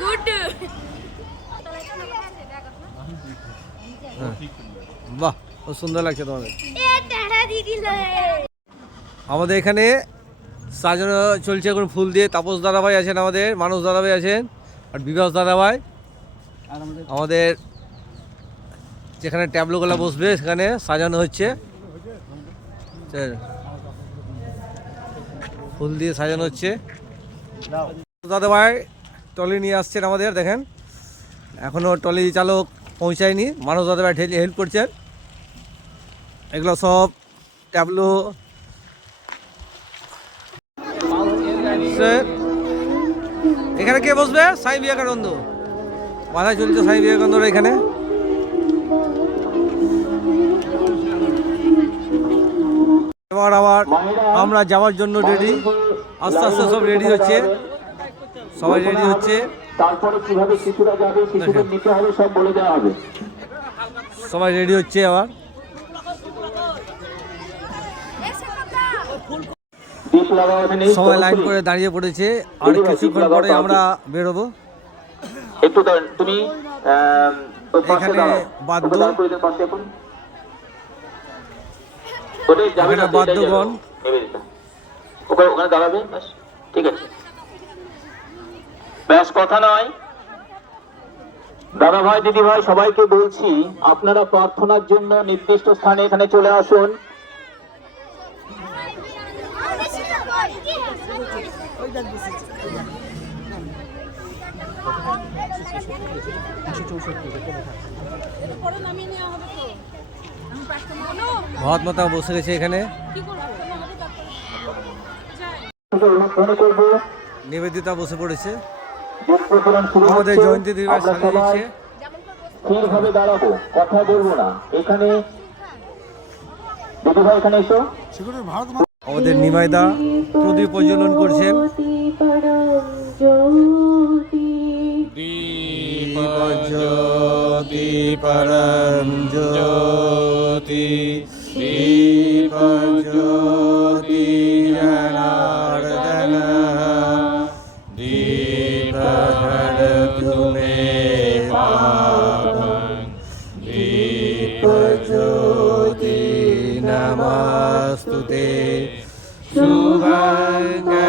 Good. বাহ, খুব সুন্দর লাগছে তোমাদের। আমাদের এখানে সাজানো চলছে এখন ফুল দিয়ে। তাপস দাদাভাই আছেন, আমাদের মানস দাদাভাই আছেন, আর বিকাশ দাদাভাই। আমাদের যেখানে ট্যাবলোগুলো বসবে সেখানে সাজানো হচ্ছে, ফুল দিয়ে সাজানো হচ্ছে। দাদাভাই ট্রলি নিয়ে আসছেন আমাদের, দেখেন এখনও ট্রলি চালক পৌঁছায়নি। মানস দাদাভাই হেল্প করছেন। এগুলো সব ট্যাবলো। এখানে কে বসবে? স্বামী বিবেকানন্দ। মাথায় চলছে স্বামী বিবেকানন্দ এখানে। এবার আবার আমরা যাওয়ার জন্য রেডি, আস্তে আস্তে সব রেডি হচ্ছে, সবাই রেডি হচ্ছে। তারপরে কিভাবে শিশুরা যাবে, শিশুদের নিতে হবে, সব বলে দেওয়া হবে। সবাই রেডি হচ্ছে আবার। সবাই লাইন করে দাঁড়িয়ে পড়েছে, আর কিছুক্ষণ পরে আমরা বেরোবো। একটু তুমি এখানে বাদ্যগণ ওখানে দাঁড়াবে, ঠিক আছে, ব্যাস, কথা নয়। দাদা ভাই, দিদি ভাই, সবাইকে বলছি আপনারা প্রার্থনার জন্য নির্দিষ্ট স্থানে এখানে চলে আসুন। ভারত মাতা বসে গেছে এখানে, নিবেদিতা বসে পড়েছে, আমাদের জয়ন্তী দিবস সাজিয়েছে। স্থিরভাবে দাঁড়াবো, কথা বলবো না। এখানে দিদি ভাই, এখানে এসো। আমাদের নিমাইদা প্রদীপ প্রজ্বলন করছেন। জ্যোতি পরম জ্যোতি, দীপ জ্যোতি জনার্দন, দীপ হরতু মে পাপং, দীপ জ্যোতি নমস্তুতে, শুভঙ্করতু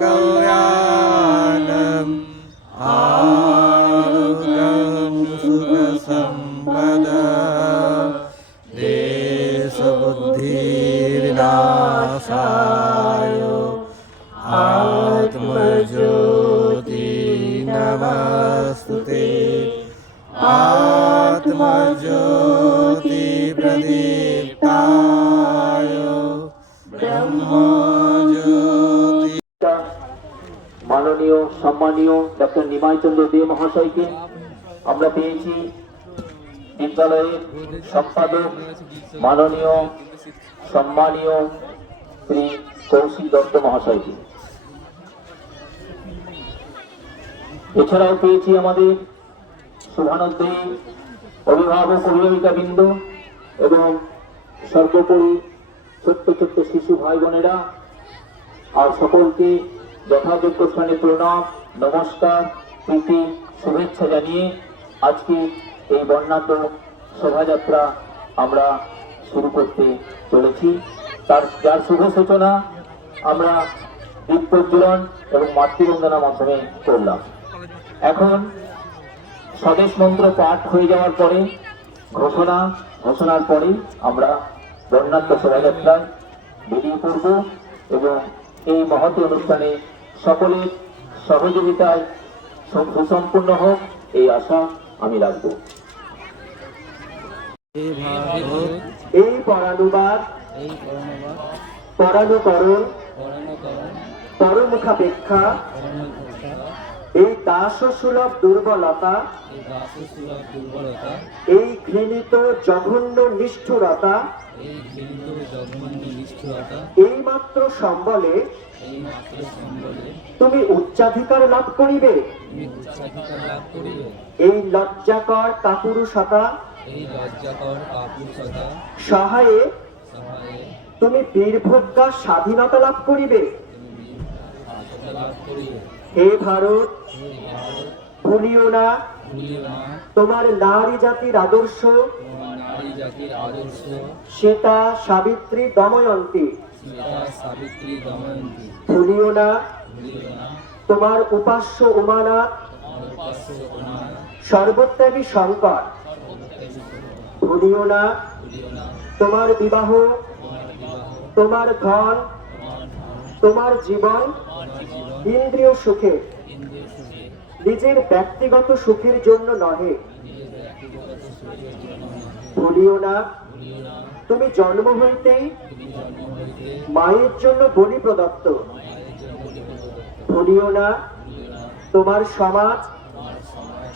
কল্যাণম, আরোগ্যম সুখ সম্পদাম, দেশ বুদ্ধির নাশায় আত্মজ্যোতি নমস্তুতে, আত্মজ্যোতি প্রদীপ্তায় ব্রহ্মজ্যোতি। মাননীয় সম্মানীয় ডক্টর নিমাই চন্দ্র দে মহাশয়কে আমরা পেয়েছি, বিদ্যালয়ের সম্পাদক মাননীয় সম্মানীয় শ্রী কৌশিক দত্ত মহাশয়কে। এছাড়াও পেয়েছি আমাদের শুভানুদ্দয়ী অভিভাবক অভিভাবিকা বৃন্দ এবং সর্বোপরি ছোট্ট ছোট্ট শিশু ভাই বোনেরা, আর সকলকে যথাযোগ্য স্থানে প্রণাম, নমস্কার, প্রীতি, শুভেচ্ছা জানিয়ে আজকে এই বর্ণাঢ্য শোভাযাত্রা আমরা শুরু করতে চলেছি। যার শুভ সূচনা আমরা দীপ প্রজ্বলন এবং মাতৃবন্দনার মাধ্যমে করলাম। এখন স্বদেশ মন্ত্র পাঠ হয়ে যাওয়ার পরে ঘোষণার পরে আমরা বর্ণাঢ্য শোভাযাত্রায় বেরিয়ে পড়ব এবং এই মহৎ অনুষ্ঠানে সকলের সহযোগিতায় সুসম্পূর্ণ হোক এই আশা আমি রাখব। এই পরানুবাদ, পরানুকরণ, পরমুখাপেক্ষা, এই দাসসুলভ দুর্বলতা, এই ঘৃণিত জঘন্য নিষ্ঠুরতা, এই মাত্র সম্বলে তুমি উচ্চাধিকার লাভ করিবে। এই লজ্জাকর কাপুরুষতা সহায়ে তুমি বীরভোগ্যা স্বাধীনতা লাভ করিবে। হে ভারত, ভুলিও না তোমার নারী জাতির আদর্শ, সীতা, সাবিত্রী, দময়ন্তী। ভুলিও না তোমার উপাস্য উমানাথ, সর্বত্যাগী শঙ্কর। ভুলিও না তোমার বিবাহ, তোমার ধন, তোমার জীবন ইন্দ্রিয় সুখে, নিজের ব্যক্তিগত সুখের জন্য নহে। ভুলিও না তুমি জন্ম হইতেই মায়ের জন্য বলি প্রদত্ত। ভুলিও না তোমার সমাজ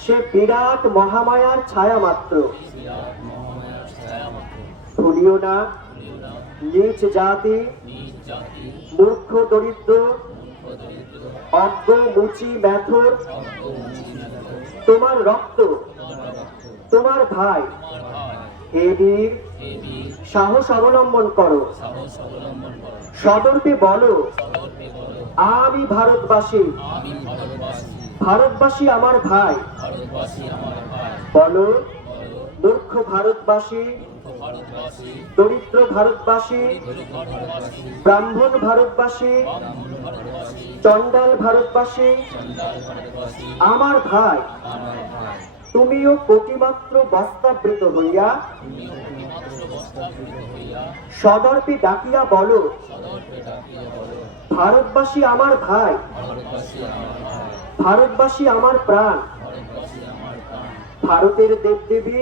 সে বিরাট মহামায়ার ছায়া মাত্র। ভুলিও না নিচ জাতি, মূর্খ, দরিদ্র, অজ্ঞ, মুচি, মেথর তোমার রক্ত, তোমার ভাই। হে বীর, সাহস অবলম্বন করো, সদর্পে বলো আমি ভারতবাসী, ভারতবাসী আমার ভাই। বলো মূর্খ ভারতবাসী, দরিদ্র ভারতবাসী, ব্রাহ্মণ ভারতবাসী, চণ্ডাল ভারতবাসী আমার ভাই। তুমিও কোটিমাত্র বস্তাবৃত হইয়া সদর্পে ডাকিয়া বলো ভারতবাসী আমার ভাই, ভারতবাসী আমার প্রাণ। ভারতের দেবদেবী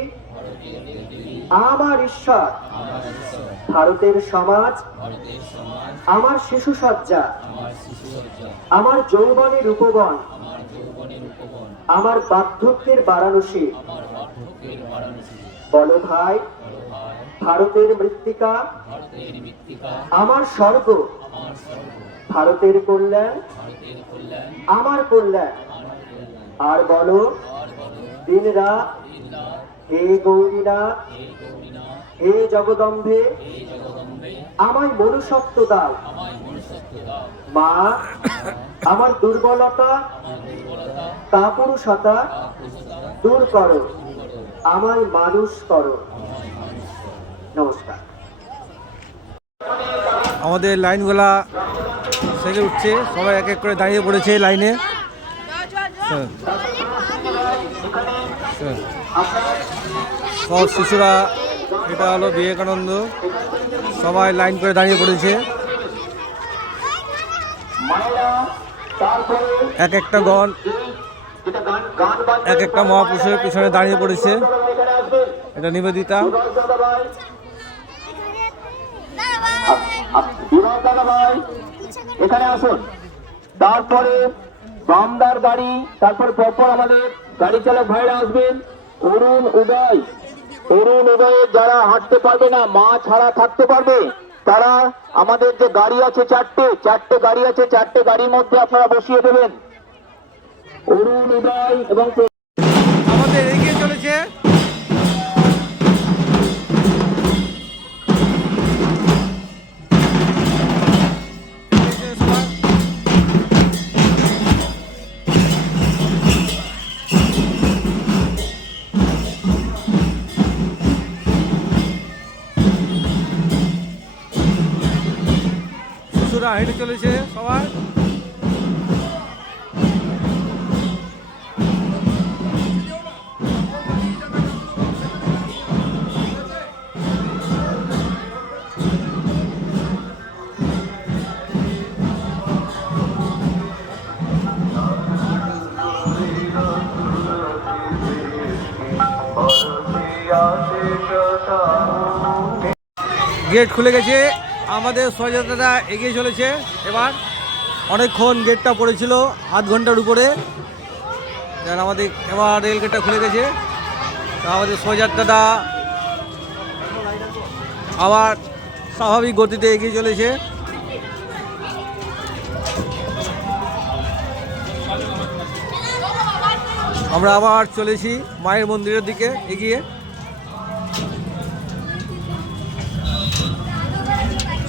আমার ঈশ্বর, ভারতের সমাজ আমার শিশু সজ্জা, আমার যৌবনের উপবন, আমার বার্ধক্যের বারাণসী। বলো ভাই, ভারতের মৃত্তিকা আমার স্বর্গ, ভারতের কল্যাণ আমার কল্যাণ। আর বলো দিন রাত হে গৌরীনাথ, হে জগদম্বে আমায় মনুষ্যত্ব দাও। মা, আমার দুর্বলতা, কাপুরুষতা দূর করো, আমায় মানুষ করো। নমস্কার। আমাদের লাইনগুলা সেজে উঠছে, সবাই এক এক করে দাঁড়িয়ে পড়েছে লাইনে। সব শিশুরা, এটা হলো বিবেকানন্দ, সবাই লাইন করে দাঁড়িয়ে পড়েছে। এক একটা গণ, এক একটা মহাপুরুষের পিছনে দাঁড়িয়ে পড়েছে। এটা নিবেদিতা। এখানে আসুন। তারপরে দমদার গাড়ি, তারপর পরপর আমাদের গাড়ি চালক ভাইরা আসবেন। অরুণ উদয়, অরুণ উদয়ে যারা হাঁটতে পারবে না, মা ছাড়া থাকতে পারবে, তারা আমাদের যে গাড়ি আছে, চারটে গাড়ি আছে, চারটে গাড়ির মধ্যে আপনারা বসিয়ে দেবেন। অরুণ উদয় এবং আমাদের এগিয়ে চলেছে। শিশুরা হেঁটে চলেছে সবাই। গেট খুলে গেছে, আমাদের শোভাযাত্রাটা এগিয়ে চলেছে। এবার অনেকক্ষণ গেটটা পড়েছিল, আধ ঘন্টার উপরে। আমাদের এবার রেল গেটটা খুলে গেছে, আমাদের শোভাযাত্রাটা আবার স্বাভাবিক গতিতে এগিয়ে চলেছে। আমরা আবার চলেছি মায়ের মন্দিরের দিকে এগিয়ে।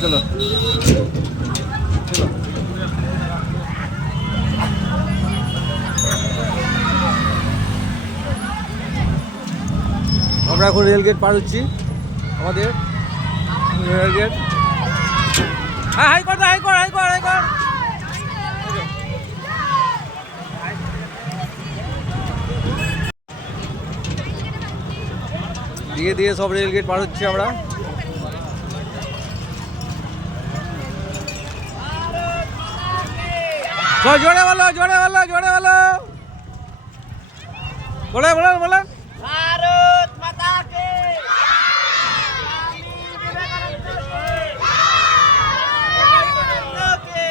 চলো চলো। আমরা এখন রেলগেট পার হচ্ছি, আমাদের রেলগেট। হ্যাঁ, হাই কর, হাই কর, হাই কর, হাই কর। দিয়ে দিয়ে সব রেলগেট পার হচ্ছি আমরা। জোরে বলো, জোরে বলো, জোরে বলো, বলে বলে বলে। भारत माता के स्वामी विवेकानंद के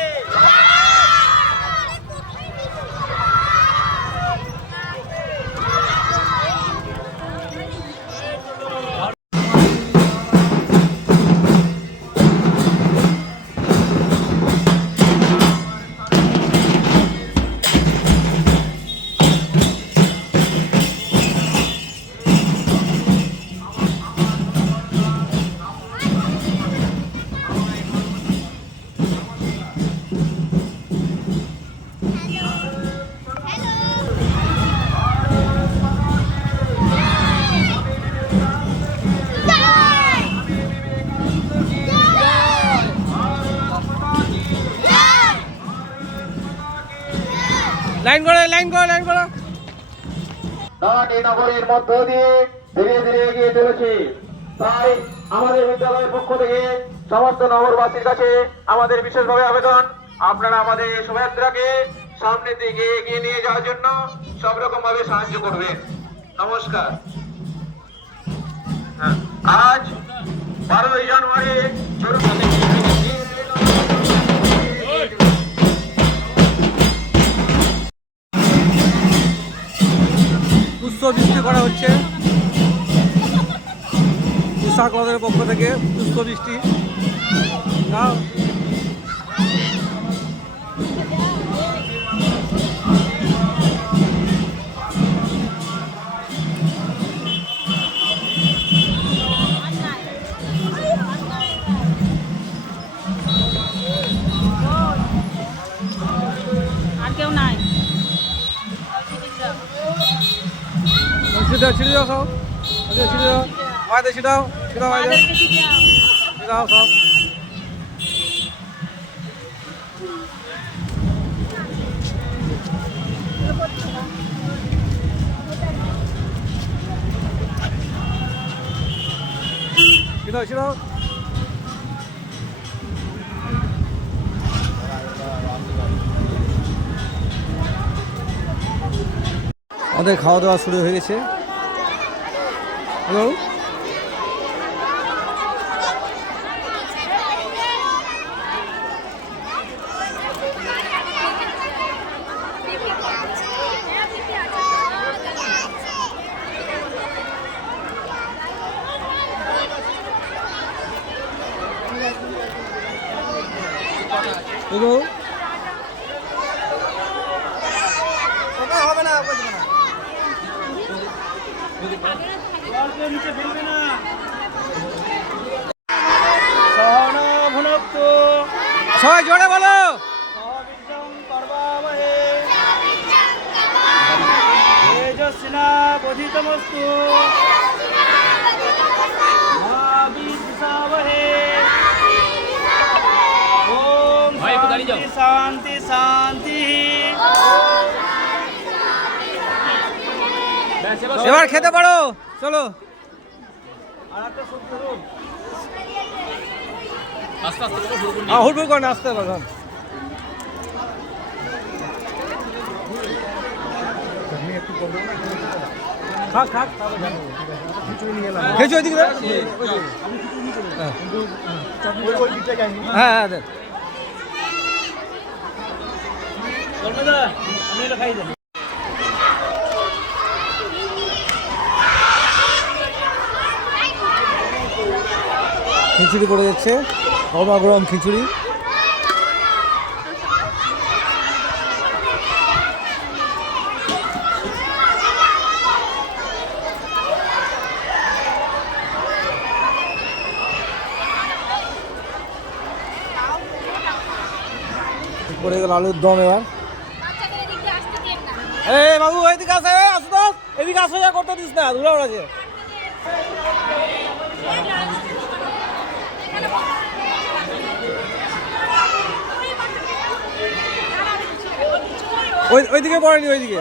লাইন করো, লাইন করো, লাইন করো। নাট এই নগরীর মধ্য দিয়ে ধীরে ধীরে এগিয়ে চলেছে। তাই আমাদের বিদ্যালয়ের পক্ষ থেকে সমস্ত নগরবাসীর কাছে আমাদের বিশেষভাবে আবেদন, আপনারা আমাদের এই শোভাযাত্রাকে সামনের দিকে এগিয়ে নিয়ে যাওয়ার জন্য সব রকম ভাবে সাহায্য করবেন। নমস্কার। হ্যাঁ, আজ 12ই জানুয়ারি পুষ্প বৃষ্টি করা হচ্ছে উষা ক্লাবের পক্ষ থেকে। পুষ্প বৃষ্টি নাও। আর কেউ নাই ছিটে দাও, ছিটে দাও সব, আচ্ছা ছিটে দাও, মায়েদের ছিটাও, ছিটাও মায়েদের, ছিটাও সব। ছিটাও, ছিটাও। আমাদের খাওয়া দাওয়া শুরু হয়ে গেছে। হ্যালো, হ্যালো, হবে না, সবাই জোরে বলো। বোধিতমস্তু ওম শান্তি শান্তি। এবার খেতে পারো, চলো। হুড় করেন, আসতে পারো। খাক খাক, খেয়েছো ওইদিকে? হ্যাঁ হ্যাঁ দেন। খিচুড়ি পড়ে যাচ্ছে, গরমা গরম খিচুড়ি। পড়ে গেল আলুর দম। এবার বাবু এদিকে আসে, আসো তো, এদিকে আসো, যা করতে দিস না, দূরে আছে। ওইদিকে পড়েনি, ওইদিকে